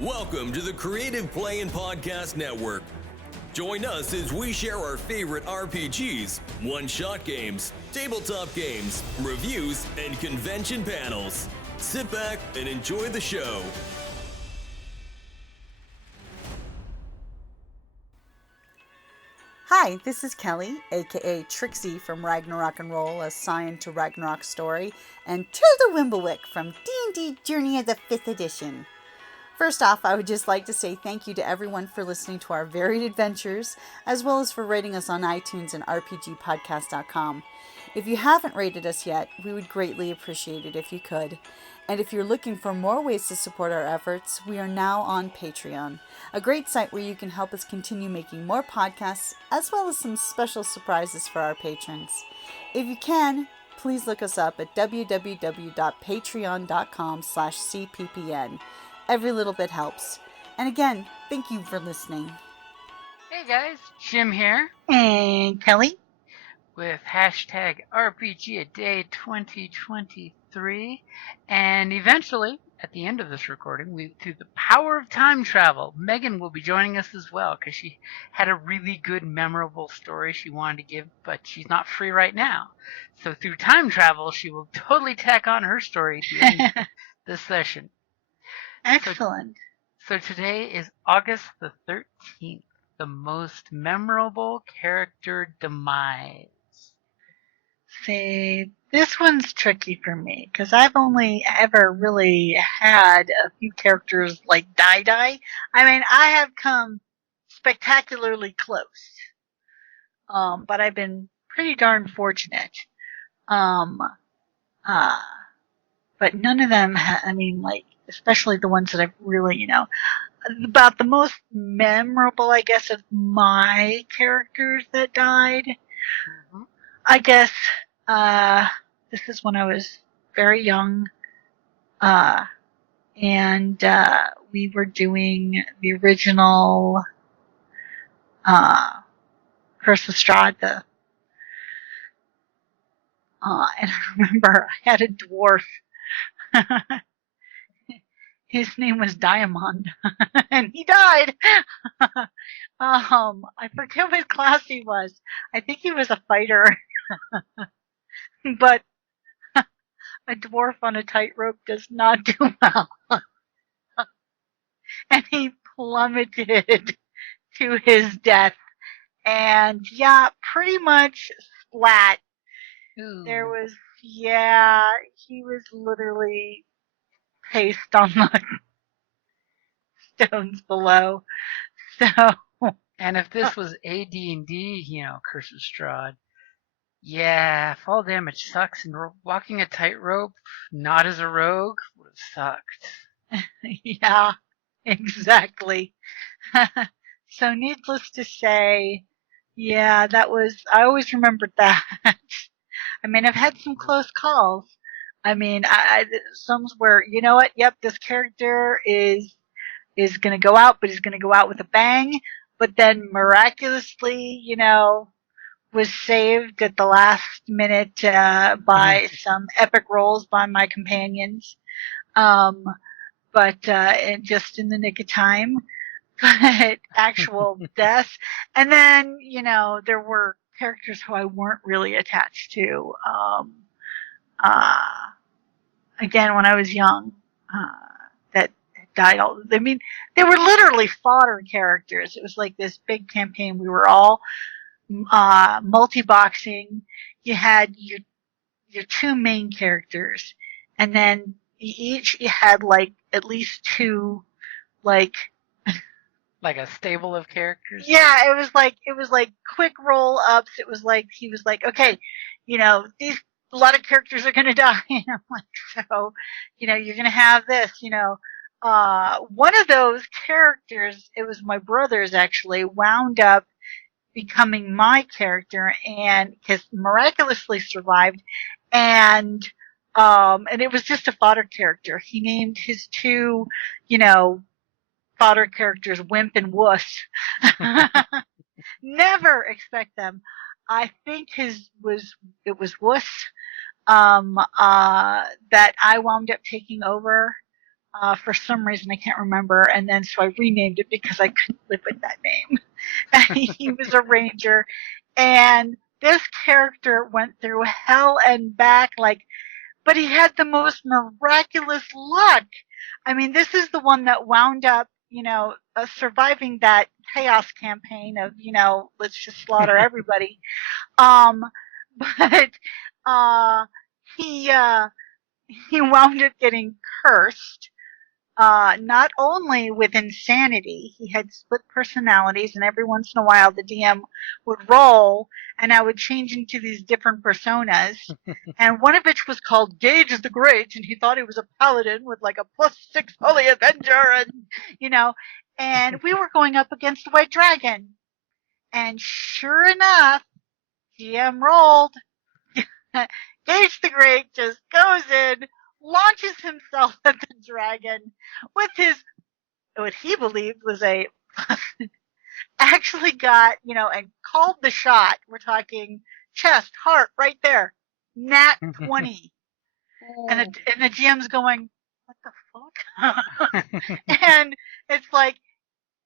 Welcome to the Creative Play and Podcast Network. Join us as we share our favorite RPGs, one-shot games, tabletop games, reviews, and convention panels. Sit back and enjoy the show. Hi, this is Kelly, aka Trixie from Ragnarok and Roll, assigned to Ragnarok Story, and Tilda Wimblewick from D&D Journey of the 5th Edition. First off, I would just like to say thank you to everyone for listening to our varied adventures, as well as for rating us on iTunes and RPGpodcast.com. If you haven't rated us yet, we would greatly appreciate it if you could. And if you're looking for more ways to support our efforts, we are now on Patreon, a great site where you can help us continue making more podcasts, as well as some special surprises for our patrons. If you can, please look us up at www.patreon.com/cppn. Every little bit helps. And again, thank you for listening. Hey guys, Jim here And Kelly? with hashtag RPGaDay2023, and eventually, at the end of this recording, through the power of time travel, Megan will be joining us as well, because she had a really good, memorable story she wanted to give, but she's not free right now. So through time travel, she will totally tack on her story to the end of this session. Excellent. So today is August the 13th, the most memorable character demise. See, this one's tricky for me because I've only ever really had a few characters like die. I mean, I have come spectacularly close, but I've been pretty darn fortunate. But none of them, especially the ones that I've really, about the most memorable, I guess, of my characters that died. Mm-hmm. I guess this is when I was very young, and we were doing the original Curse of Strahd. And I remember I had a dwarf. His name was Diamond, and he died. I forget what class he was. I think he was a fighter. But a dwarf on a tightrope does not do well. And he plummeted to his death. And yeah, pretty much splat. Ooh. There was, he was literally paste on the stones below. So. And if this was AD&D, Curse of Strahd, yeah, fall damage sucks, and walking a tightrope, not as a rogue, would have sucked. Yeah, exactly. So needless to say, yeah, I always remembered that. I mean, I've had some close calls. I mean, some where, you know what, yep, this character is going to go out, but he's going to go out with a bang, but then miraculously, was saved at the last minute by some epic rolls by my companions, but just in the nick of time. But actual death, and then there were characters who I weren't really attached to. Again, when I was young, that died. I mean, they were literally fodder characters. It was like this big campaign. We were all multi-boxing. You had your two main characters, and then you had like at least two, like a stable of characters. Yeah, it was like quick roll ups. It was like he was like, okay, these a lot of characters are gonna die. And I'm like, so, you're gonna have this, one of those characters, it was my brother's actually, wound up becoming my character, and because miraculously survived, and it was just a fodder character. He named his two, fodder characters Wimp and Wuss. Never expect them. I think it was Wuss that I wound up taking over for some reason. I can't remember. And then so I renamed it because I couldn't live with that name. He was a ranger. And this character went through hell and back, but he had the most miraculous luck. I mean, this is the one that wound up, surviving that chaos campaign of, let's just slaughter everybody. But he he wound up getting cursed. Not only with insanity, he had split personalities, and every once in a while the DM would roll, and I would change into these different personas. And one of which was called Gage the Great, and he thought he was a paladin with like a +6 holy avenger, and we were going up against the White Dragon. And sure enough, GM rolled. Gage the Great just goes in, launches himself at the dragon with what he believed was actually got, and called the shot. We're talking chest, heart, right there. Nat 20. And the GM's going, what the fuck? And it's like,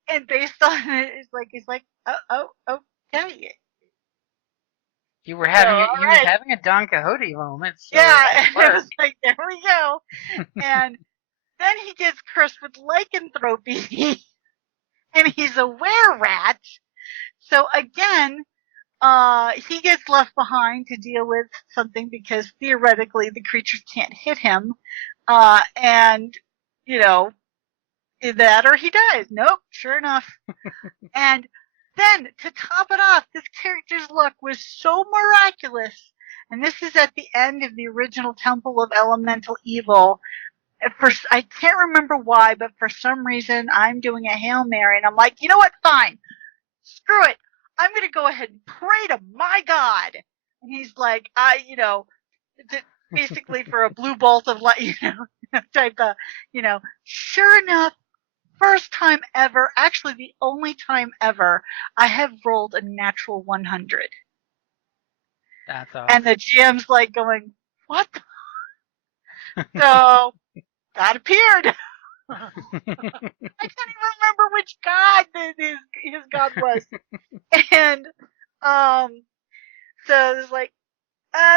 and based on it, it's like, okay. You were having he was having a Don Quixote moment. So yeah, it was like, there we go. And then he gets cursed with lycanthropy, and he's a were-rat. So again, he gets left behind to deal with something because theoretically the creatures can't hit him. And, that or he dies. Nope, sure enough. And then, to top it off, this character's luck was so miraculous. And this is at the end of the original Temple of Elemental Evil. I can't remember why, but for some reason, I'm doing a Hail Mary, and I'm like, you know what? Fine. Screw it. I'm going to go ahead and pray to my God. And he's like, basically for a blue bolt of light, type of, sure enough, first time ever, actually the only time ever, I have rolled a natural 100. That's awesome. And the GM's like going, what? So, God appeared. I can't even remember which god his god was. And, so it's like,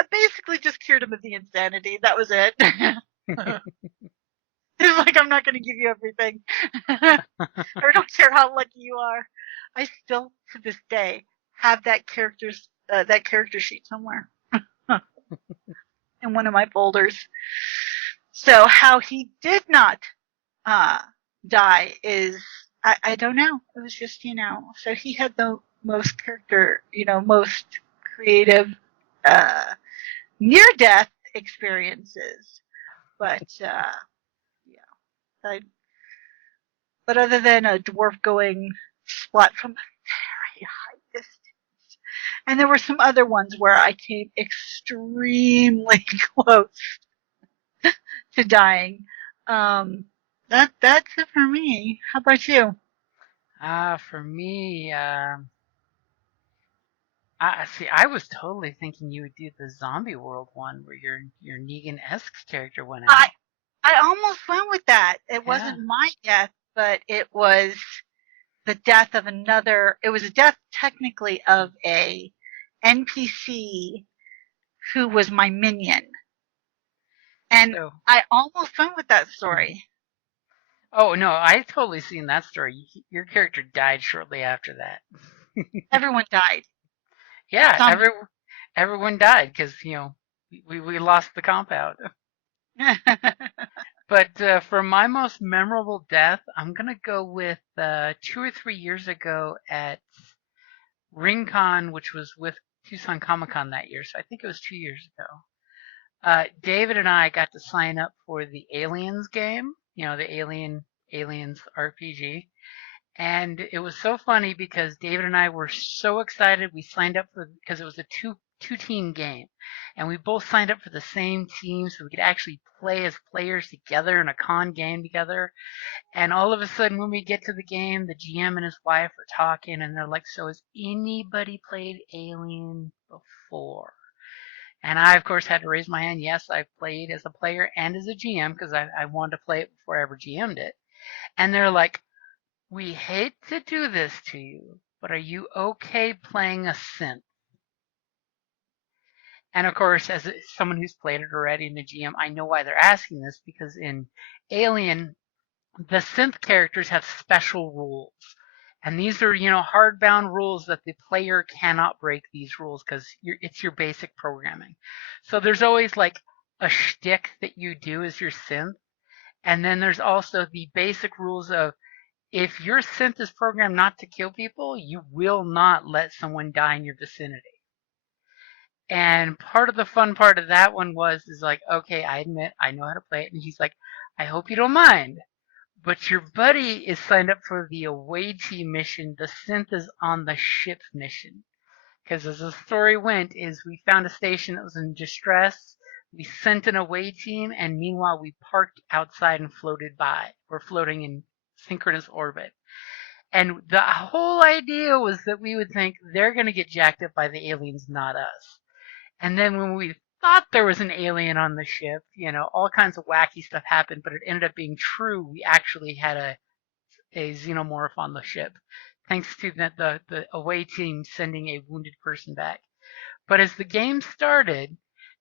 basically just cured him of the insanity. That was it. He's like, I'm not going to give you everything. I don't care how lucky you are. I still, to this day, have that character sheet somewhere in one of my folders. So how he did not die is, I don't know. It was just, so he had the most most creative near-death experiences. But, but other than a dwarf going splat from a very high distance, and there were some other ones where I came extremely close to dying. That's it for me. How about you? For me, I was totally thinking you would do the zombie world one where your Negan-esque character went out. I almost went with that. It wasn't my death, but it was the death of another. It was a death technically of a NPC who was my minion. And I almost went with that story. Oh, no, I totally seen that story. Your character died shortly after that. Everyone died. Yeah, everyone died because, we lost the compound. But for my most memorable death, I'm going to go with 2 or 3 years ago at RingCon, which was with Tucson Comic-Con that year, so I think it was 2 years ago. David and I got to sign up for the Aliens game, the Aliens RPG. And it was so funny because David and I were so excited. We signed up because it was a two-team game. And we both signed up for the same team so we could actually play as players together in a con game together. And all of a sudden when we get to the game, the GM and his wife are talking and they're like, so has anybody played Alien before? And I, of course, had to raise my hand. Yes, I played as a player and as a GM because I wanted to play it before I ever GM'd it. And they're like, we hate to do this to you, but are you okay playing a synth? And of course, as someone who's played it already in the GM, I know why they're asking this, because in Alien, the synth characters have special rules. And these are, hardbound rules that the player cannot break these rules because it's your basic programming. So there's always like a shtick that you do as your synth. And then there's also the basic rules of, if your synth is programmed not to kill people, you will not let someone die in your vicinity. And part of the fun part of that one is like, okay, I admit I know how to play it. And he's like, I hope you don't mind, but your buddy is signed up for the away team mission. The synth is on the ship mission. Because as the story went, is we found a station that was in distress. We sent an away team, and meanwhile we parked outside and floated by. We're floating in synchronous orbit. And the whole idea was that we would think they're going to get jacked up by the aliens, not us. And then when we thought there was an alien on the ship, all kinds of wacky stuff happened, but it ended up being true. We actually had a xenomorph on the ship, thanks to the away team sending a wounded person back. But as the game started,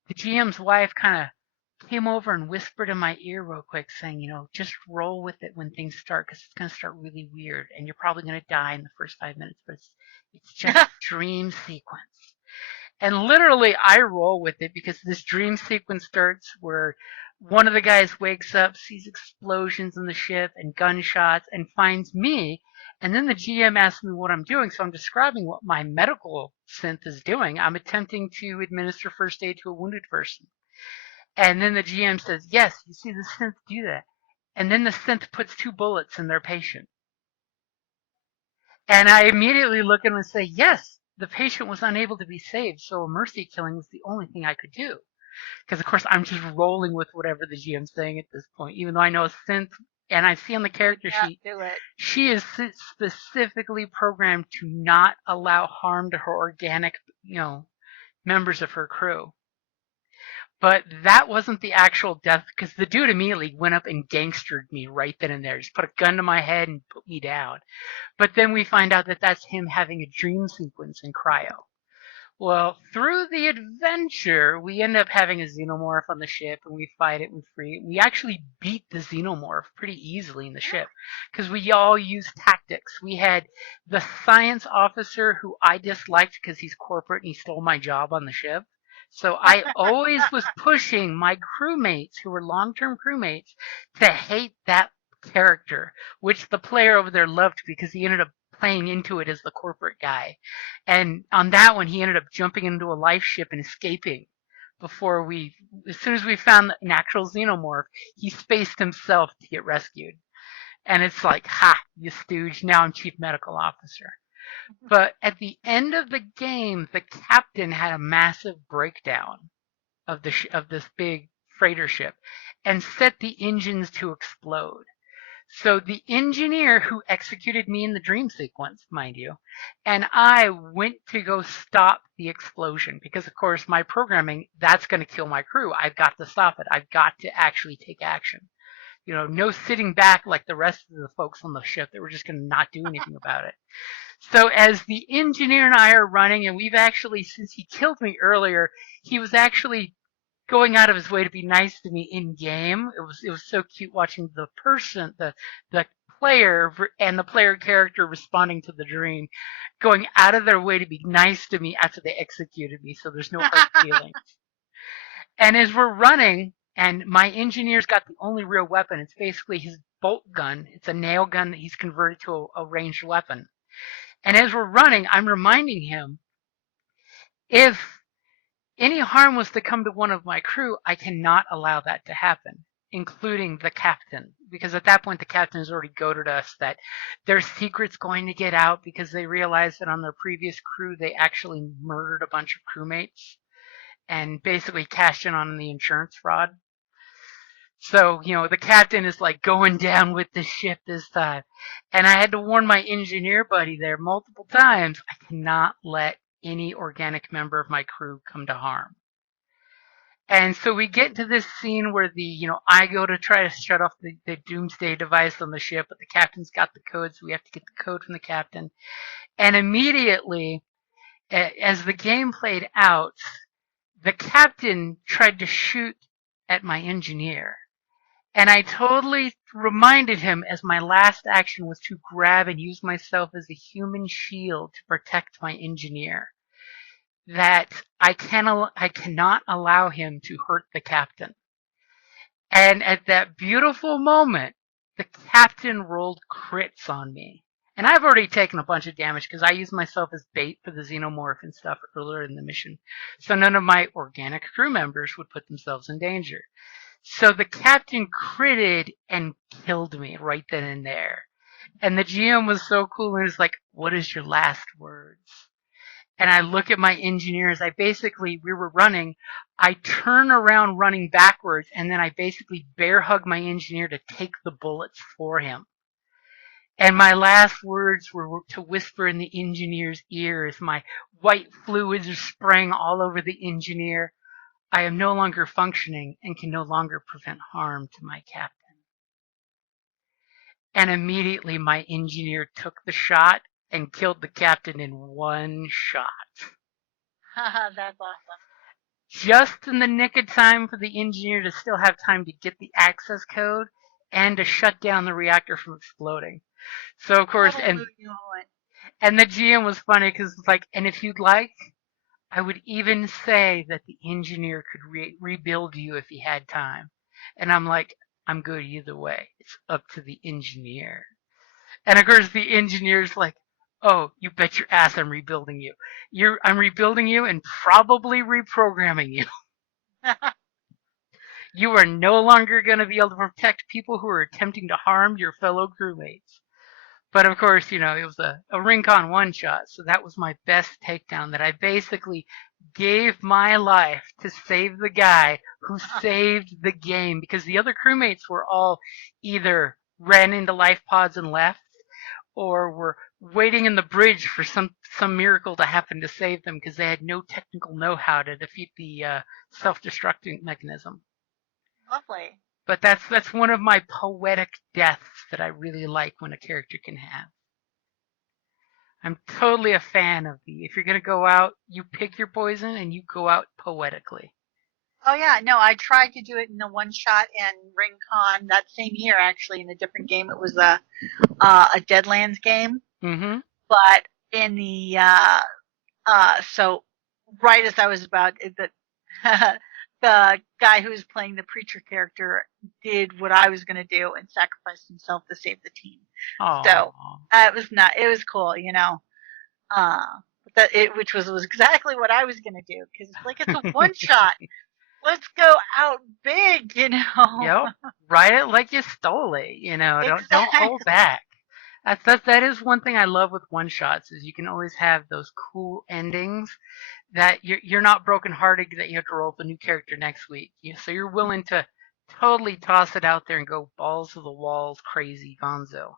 the GM's wife kind of came over and whispered in my ear real quick, saying, just roll with it when things start, because it's going to start really weird, and you're probably going to die in the first 5 minutes, but it's just a dream sequence. And literally, I roll with it because this dream sequence starts where one of the guys wakes up, sees explosions in the ship and gunshots, and finds me. And then the GM asks me what I'm doing, so I'm describing what my medical synth is doing. I'm attempting to administer first aid to a wounded person. And then the GM says, yes, you see the synth do that. And then the synth puts 2 bullets in their patient. And I immediately look at him and say, yes, the patient was unable to be saved, so a mercy killing was the only thing I could do. Because, of course, I'm just rolling with whatever the GM's saying at this point, even though I know synth, and I see on the character sheet, she is specifically programmed to not allow harm to her organic, members of her crew. But that wasn't the actual death, because the dude immediately went up and gangstered me right then and there. Just put a gun to my head and put me down. But then we find out that that's him having a dream sequence in cryo. Well, through the adventure, we end up having a xenomorph on the ship, and we fight it and free it. We actually beat the xenomorph pretty easily in the ship, because we all used tactics. We had the science officer who I disliked because he's corporate and he stole my job on the ship. So I always was pushing my crewmates, who were long-term crewmates, to hate that character, which the player over there loved because he ended up playing into it as the corporate guy. And on that one, he ended up jumping into a life ship and escaping before as soon as we found an actual xenomorph, he spaced himself to get rescued. And it's like, ha, you stooge, now I'm chief medical officer. But at the end of the game, the captain had a massive breakdown of this big freighter ship and set the engines to explode. So the engineer who executed me in the dream sequence, mind you, and I went to go stop the explosion because, of course, my programming, that's going to kill my crew. I've got to stop it. I've got to actually take action. No sitting back like the rest of the folks on the ship that were just going to not do anything about it. So as the engineer and I are running, and we've actually, since he killed me earlier, he was actually going out of his way to be nice to me in game. It was so cute watching the player and the player character responding to the dream, going out of their way to be nice to me after they executed me, so there's no hard feelings. And as we're running, and my engineer's got the only real weapon, it's basically his bolt gun. It's a nail gun that he's converted to a ranged weapon. And as we're running, I'm reminding him, if any harm was to come to one of my crew, I cannot allow that to happen, including the captain. Because at that point, the captain has already goaded us that their secret's going to get out because they realized that on their previous crew, they actually murdered a bunch of crewmates and basically cashed in on the insurance fraud. So, the captain is like going down with the ship this time. And I had to warn my engineer buddy there multiple times, I cannot let any organic member of my crew come to harm. And so we get to this scene where I go to try to shut off the doomsday device on the ship, but the captain's got the code, so we have to get the code from the captain. And immediately, as the game played out, the captain tried to shoot at my engineer. And I totally reminded him as my last action was to grab and use myself as a human shield to protect my engineer. That I cannot allow him to hurt the captain. And at that beautiful moment, the captain rolled crits on me. And I've already taken a bunch of damage because I used myself as bait for the xenomorph and stuff earlier in the mission. So none of my organic crew members would put themselves in danger. So the captain critted and killed me right then and there. And the GM was so cool and was like, "What is your last words?" And I look at my engineers. We were running. I turn around running backwards, and then I basically bear hug my engineer to take the bullets for him. And my last words were to whisper in the engineer's ear as my white fluids are spraying all over the engineer. I am no longer functioning and can no longer prevent harm to my captain. And immediately my engineer took the shot and killed the captain in one shot. That's awesome. Just in the nick of time for the engineer to still have time to get the access code and to shut down the reactor from exploding. So of course, and the GM was funny because it's like, and if you'd like, I would even say that the engineer could rebuild you if he had time. And I'm like, I'm good either way. It's up to the engineer. And of course, the engineer's like, "Oh, you bet your ass I'm rebuilding you. I'm rebuilding you and probably reprogramming you. You are no longer going to be able to protect people who are attempting to harm your fellow crewmates." But of course, it was a Rincon one-shot, so that was my best takedown, that I basically gave my life to save the guy who saved the game, because the other crewmates were all either ran into life pods and left, or were waiting in the bridge for some miracle to happen to save them because they had no technical know-how to defeat the self-destructing mechanism. Lovely. But that's one of my poetic deaths that I really like when a character can have. I'm totally a fan of if you're going to go out, you pick your poison and you go out poetically. Oh yeah, no, I tried to do it in the one shot in Rincon that same year, actually, in a different game. It was a Deadlands game. Mm-hmm. But in the so right as I was about the guy who was playing the preacher character did what I was going to do and sacrificed himself to save the team. Aww. So it was cool, which was exactly what I was going to do, because it's like, it's a one shot. Let's go out big, Yep. Write it like you stole it, Exactly. Don't hold back. That is one thing I love with one shots, is you can always have those cool endings that you're not brokenhearted that you have to roll up a new character next week. So you're willing to totally toss it out there and go balls to the walls crazy gonzo.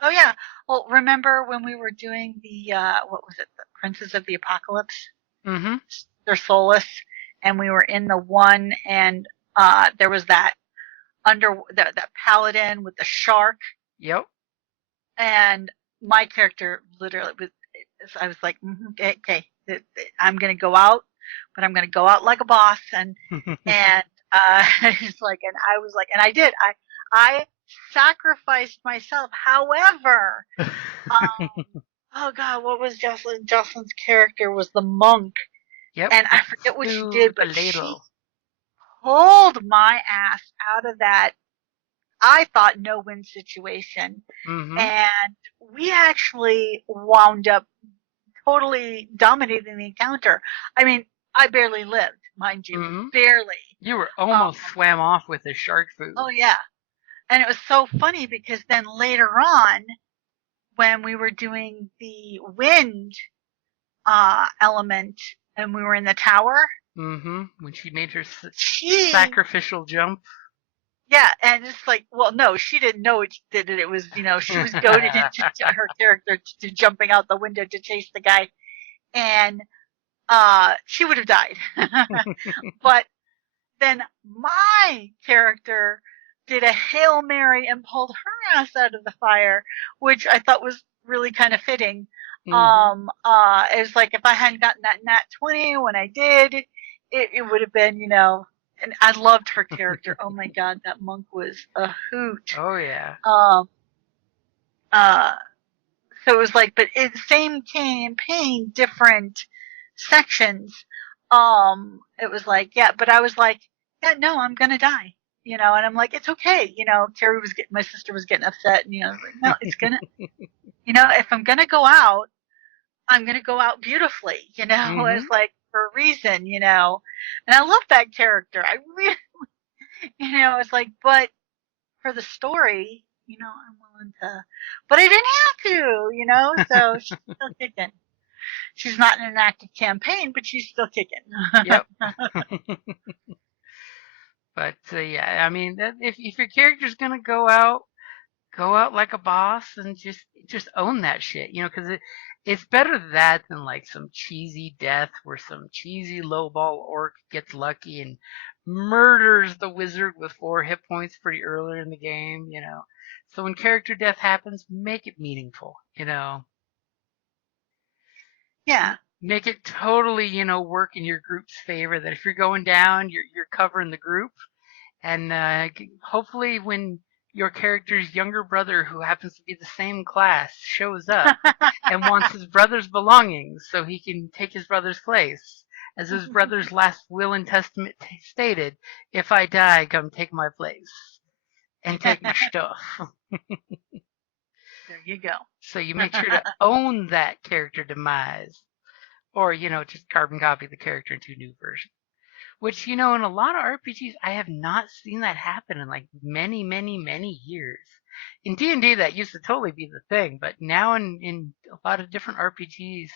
Oh yeah. Well, remember when we were doing the what was it, the Princes of the Apocalypse? Mm-hmm. Their Soulless, and we were in the one, and there was that that paladin with the shark. Yep. And my character literally was. I was like, okay, I'm gonna go out, but I'm gonna go out like a boss, and it's like, and I was like, and I did. I sacrificed myself. However, oh God, what was Jocelyn? Jocelyn's character was the monk. Yep. And I forget what she did, but she pulled my ass out of that, I thought, no-win situation. Mm-hmm. And we actually wound up totally dominating the encounter. I mean, I barely lived, mind you. Mm-hmm. Barely. You were almost swam off with the shark food. Oh, yeah. And it was so funny because then later on, when we were doing the wind element and we were in the tower. Mm-hmm. When she made her sacrificial jump. Yeah, and it's like, well, no, she didn't know it did it. It was, she was goaded into her character to jumping out the window to chase the guy. And she would have died. But then my character did a Hail Mary and pulled her ass out of the fire, which I thought was really kind of fitting. Mm-hmm. It was like if I hadn't gotten that nat 20 when I did, it would have been, and I loved her character. Oh my God, that monk was a hoot. Oh yeah. Um, uh, so it was like, but it's same campaign, different sections. It was like, yeah, but I was like, yeah, no, I'm gonna die, and I'm like, it's okay, Carrie my sister was getting upset, and I was like, no, it's gonna, if I'm gonna go out, I'm gonna go out beautifully, Mm-hmm. it's like for a reason, and I love that character. I really, it's like, but for the story, I'm willing to, but I didn't have to, so she's still kicking. She's not in an active campaign, but she's still kicking. Yep. But yeah, I mean, if your character's gonna go out like a boss and just own that shit, because it's better that than like some cheesy death where some cheesy lowball orc gets lucky and murders the wizard with 4 hit points pretty early in the game. So when character death happens, make it meaningful. Yeah. Make it totally, work in your group's favor. That if you're going down, you're covering the group, and hopefully when your character's younger brother, who happens to be the same class, shows up and wants his brother's belongings so he can take his brother's place. As his brother's last will and testament stated, if I die, come take my place and take my stuff. There you go. So you make sure to own that character demise. Or, just carbon copy the character into a new version. Which, in a lot of RPGs, I have not seen that happen in like many, many, many years. In D&D, that used to totally be the thing, but now in a lot of different RPGs,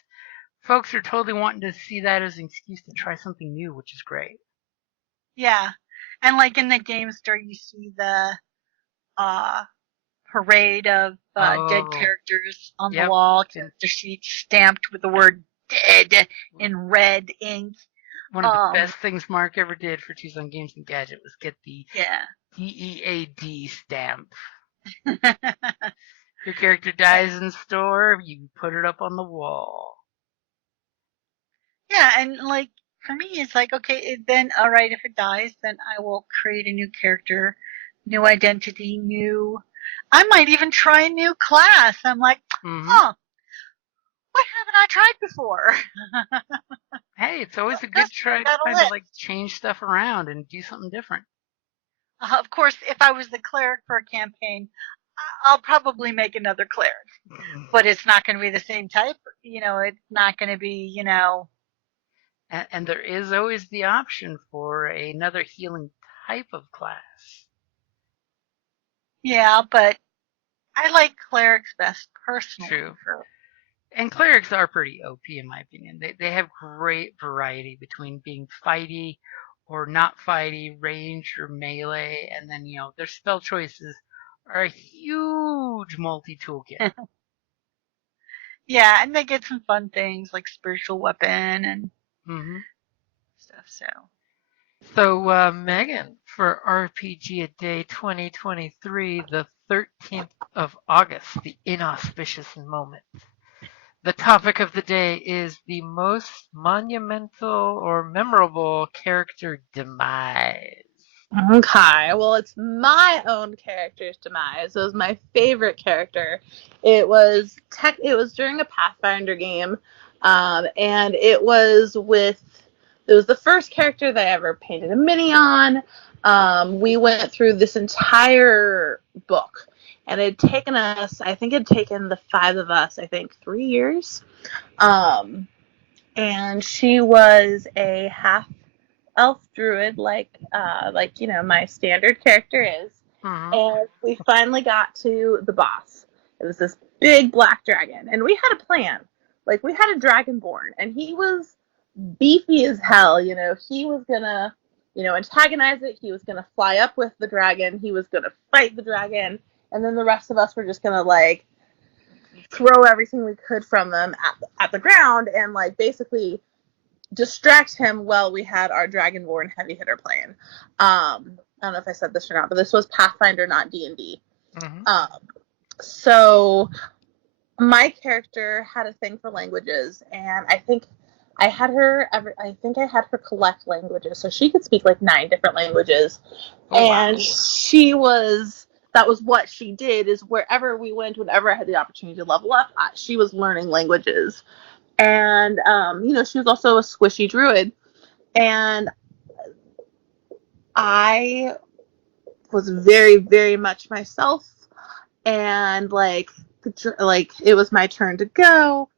folks are totally wanting to see that as an excuse to try something new, which is great. Yeah. And like in the game store, you see the parade of dead Oh, characters on the yep. wall, And character sheets stamped with the word dead in red ink. one of the best things Mark ever did for Tucson Games and Gadget was get the Yeah. DEAD stamp. If your character dies in store, you put it up on the wall. Yeah, and like for me, it's like okay, then all right, if it dies, then I will create a new character, new identity, new. I might even try a new class. I'm like, Mm-hmm. huh, what haven't I tried before? Hey, it's always a good Just try got a time to list. like change stuff around and do something different. Of course, if I was the cleric for a campaign, I'll probably make another cleric, but it's not going to be the same type. It's not going to be, And there is always the option for another healing type of class. yeah, but I like clerics best personally. True. And clerics are pretty OP in my opinion. They have great variety between being fighty or not fighty, ranged or melee, and then their spell choices are a huge multi-toolkit. Yeah, and they get some fun things like spiritual weapon and Mm-hmm. stuff. So, Megan, for RPGaDay 2023, the 13th of August, the inauspicious moment. The topic of the day is the most monumental or memorable character demise. Okay, well, it's my own character's demise. It was my favorite character. It was during a Pathfinder game, and it was the first character that I ever painted a mini on. We went through this entire book, and it had taken us, I think it had taken the 5 of us, 3 years. And she was a half elf druid, like my standard character is. Mm-hmm. And we finally got to the boss. It was this big black dragon, and we had a plan. Like, we had a dragonborn, and he was beefy as hell. He was gonna antagonize it. He was gonna fly up with the dragon. He was gonna fight the dragon, and then the rest of us were just gonna like throw everything we could from them at the ground and like basically distract him while we had our Dragonborn heavy hitter playing. I don't know if I said this or not, but this was Pathfinder, not D&D. So my character had a thing for languages, and I think I had her collect languages, so she could speak like 9 different languages. And that was what she did, is wherever we went, whenever I had the opportunity to level up, she was learning languages. And she was also a squishy druid, and I was very, very much myself. And it was my turn to go,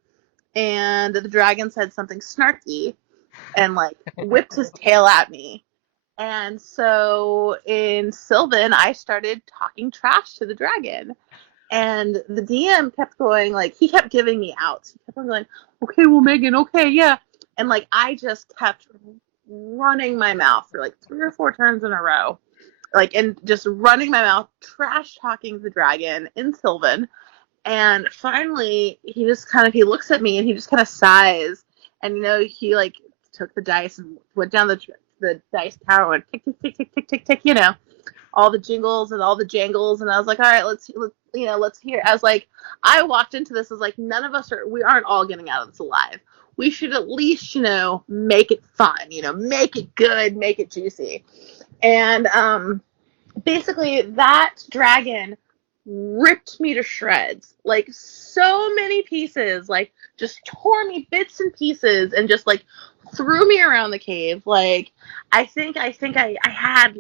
and the dragon said something snarky and whipped his tail at me. And so in Sylvan, I started talking trash to the dragon. And the DM kept going, he kept giving me outs. He kept on going, okay, well, Megan, okay, yeah. And I just kept running my mouth for 3 or 4 turns in a row. And just running my mouth, trash talking the dragon in Sylvan. And finally, he looks at me and he just kind of sighs. And, he took the dice and went down the dice tower and tick, tick, tick, tick, tick, tick, tick, all the jingles and all the jangles. And I was like, all right, let's hear. I was like, I walked into this as none of us we aren't all getting out of this alive. We should at least, make it fun, make it good, make it juicy. And basically that dragon ripped me to shreds, so many pieces, just tore me bits and pieces and just threw me around the cave. I think I had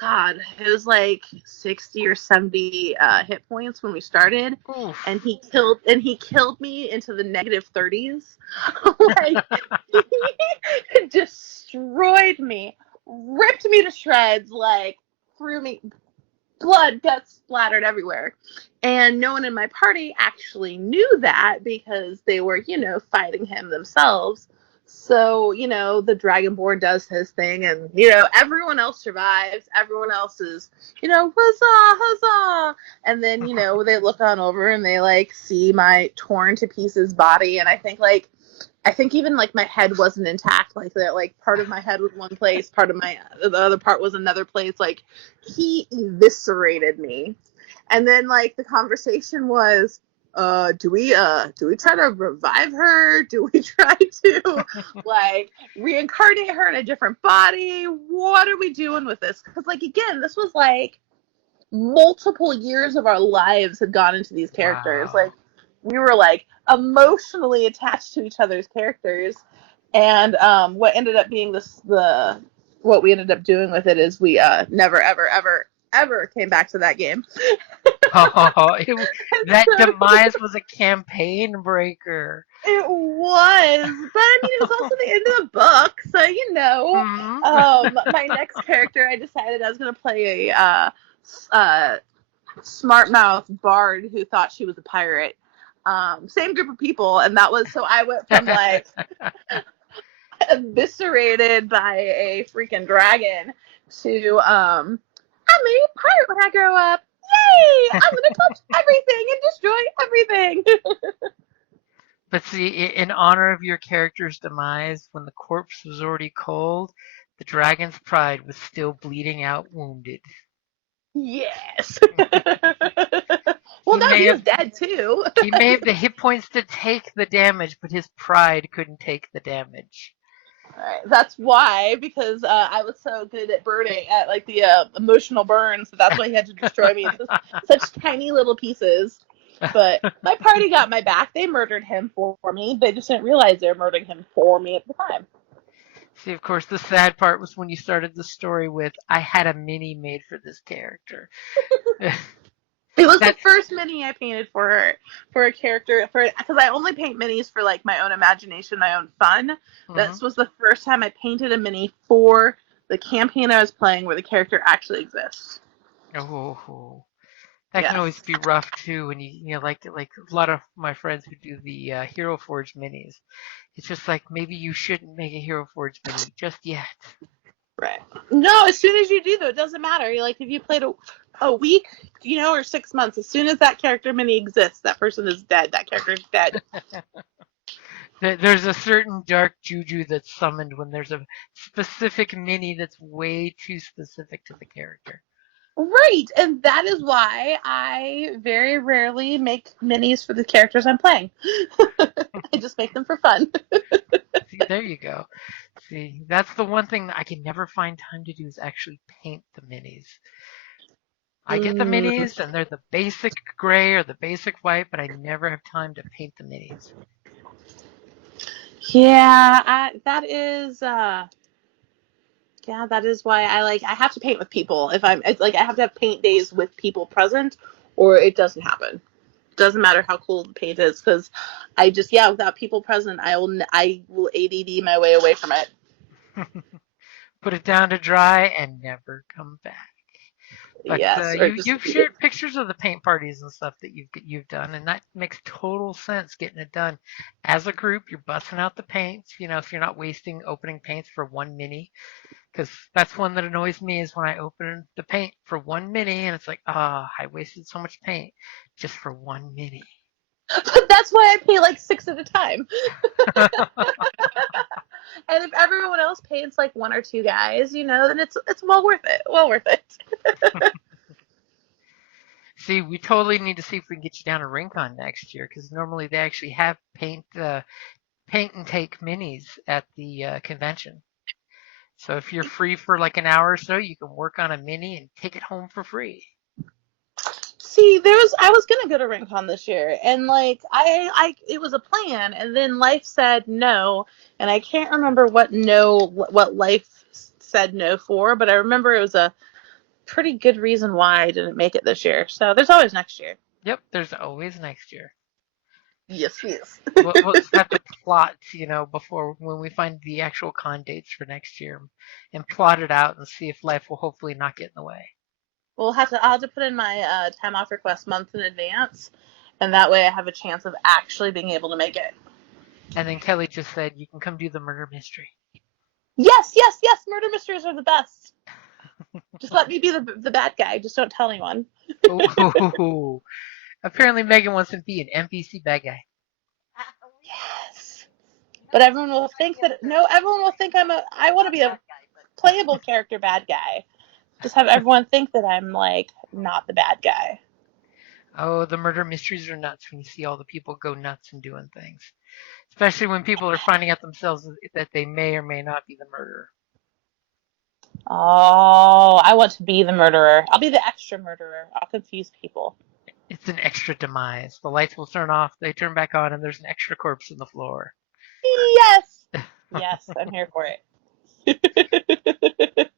God, it was 60 or 70 hit points when we started. Oof. And he killed me into the negative 30s. He destroyed me, ripped me to shreds, threw me, blood, guts splattered everywhere. And no one in my party actually knew that because they were, fighting him themselves. So, the Dragonborn does his thing, and, everyone else survives. Everyone else is, huzzah, huzzah. And then, they look on over and they, see my torn to pieces body. And I think even my head wasn't intact like that. Part of my head was one place, the other part was another place. He eviscerated me. And then the conversation was, do we try to revive her? Do we try to reincarnate her in a different body? What are we doing with this? Because again, this was multiple years of our lives had gone into these characters. Wow. We were emotionally attached to each other's characters. And what ended up being what we ended up doing with it is we never ever came back to that game. That demise was a campaign breaker. It was, but I mean, it was also the end of the book, so my next character, I decided I was going to play a smart mouth bard who thought she was a pirate. Same group of people, and that was, so I went from eviscerated by a freaking dragon to I'm gonna be a pirate when I grow up. Yay! I'm gonna touch everything and destroy everything. But see, in honor of your character's demise, when the corpse was already cold, the dragon's pride was still bleeding out wounded. Yes. Well, no, he was dead too. He may have the hit points to take the damage, but his pride couldn't take the damage. Right. That's why, because I was so good at burning, at the emotional burns, so that's why he had to destroy me into such tiny little pieces. But my party got my back. They murdered him for me. They just didn't realize they were murdering him for me at the time. See, of course, the sad part was when you started the story with, I had a mini made for this character. It was the first mini I painted for her, for a character, because I only paint minis for my own imagination, my own fun. Mm-hmm. This was the first time I painted a mini for the campaign I was playing where the character actually exists. Oh, that can always be rough too when you like a lot of my friends who do the Hero Forge minis. It's just maybe you shouldn't make a Hero Forge mini just yet. Right. No, as soon as you do, though, it doesn't matter. If you played a week, or 6 months, as soon as that character mini exists, that person is dead. That character is dead. There's a certain dark juju that's summoned when there's a specific mini that's way too specific to the character. Right, and that is why I very rarely make minis for the characters I'm playing. I just make them for fun. See, there you go. See, that's the one thing that I can never find time to do is actually paint the minis. I get the minis and they're the basic gray or the basic white, but I never have time to paint the minis. Yeah, that is why I have to paint with people. It's like I have to have paint days with people present, or it doesn't happen. Doesn't matter how cool the paint is, because without people present, I will ADD my way away from it. Put it down to dry and never come back. But yes, you've shared pictures of the paint parties and stuff that you've done, and that makes total sense getting it done. As a group, you're busting out the paints, if you're not wasting opening paints for one mini. Because that's one that annoys me is when I open the paint for one mini and it's like, I wasted so much paint just for one mini. But that's why I paint like 6 at a time. And if everyone else paints like 1 or 2 guys, then it's well worth it. Well worth it. See, we totally need to see if we can get you down to Rincon next year, because normally they actually have paint and take minis at the convention. So if you're free for like an hour or so, you can work on a mini and take it home for free. See, I was gonna go to Rincon this year, and like it was a plan, and then life said no, and I can't remember what life said no for, but I remember it was a pretty good reason why I didn't make it this year. So there's always next year. Yep, there's always next year. Yes. We'll just have to plot, before when we find the actual con dates for next year, and plot it out and see if life will hopefully not get in the way. I'll have to put in my time off request months in advance, and that way I have a chance of actually being able to make it. And then Kelly just said you can come do the murder mystery. Yes. Murder mysteries are the best. Just let me be the bad guy. Just don't tell anyone. Ooh. Apparently Megan wants to be an NPC bad guy. Yes. But everyone will think I want to be a playable character bad guy. Just have everyone think that I'm like not the bad guy. Oh, the murder mysteries are nuts when you see all the people go nuts and doing things. Especially when people are finding out themselves that they may or may not be the murderer. Oh, I want to be the murderer. I'll be the extra murderer. I'll confuse people. It's an extra demise. The lights will turn off, they turn back on, and there's an extra corpse in the floor. Yes! Yes, I'm here for it.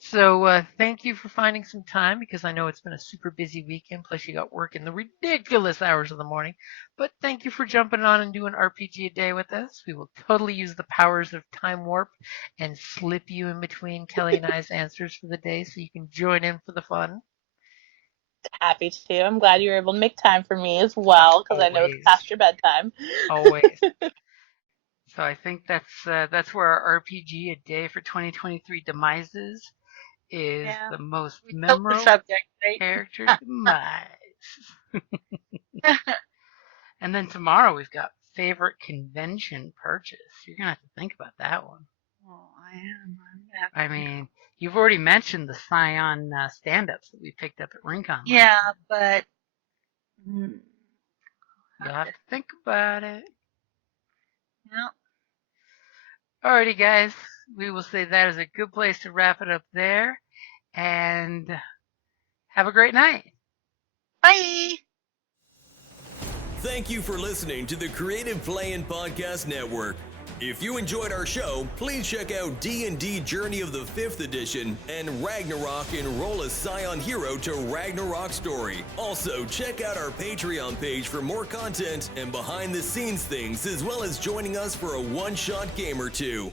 So thank you for finding some time, because I know it's been a super busy weekend, plus you got work in the ridiculous hours of the morning. But thank you for jumping on and doing RPG a day with us. We will totally use the powers of time warp and slip you in between Kelly and I's answers for the day so you can join in for the fun. Happy to. I'm glad you were able to make time for me as well, because I know it's past your bedtime. Always. So I think that's where our RPG a day for 2023 demises is the most memorable subject, right? character demise. And then tomorrow we've got favorite convention purchase. You're gonna have to think about that one. Oh, I am. I mean, you've already mentioned the Scion stand-ups that we picked up at Rincon. Yeah, but you'll have to think about it. Yeah. Alrighty, guys. We will say that is a good place to wrap it up there. And have a great night. Bye. Thank you for listening to the Creative Play-In Podcast Network. If you enjoyed our show, please check out D&D Journey of the 5th Edition and Ragnarok Enroll a Scion Hero to Ragnarok Story. Also, check out our Patreon page for more content and behind-the-scenes things, as well as joining us for a one-shot game or two.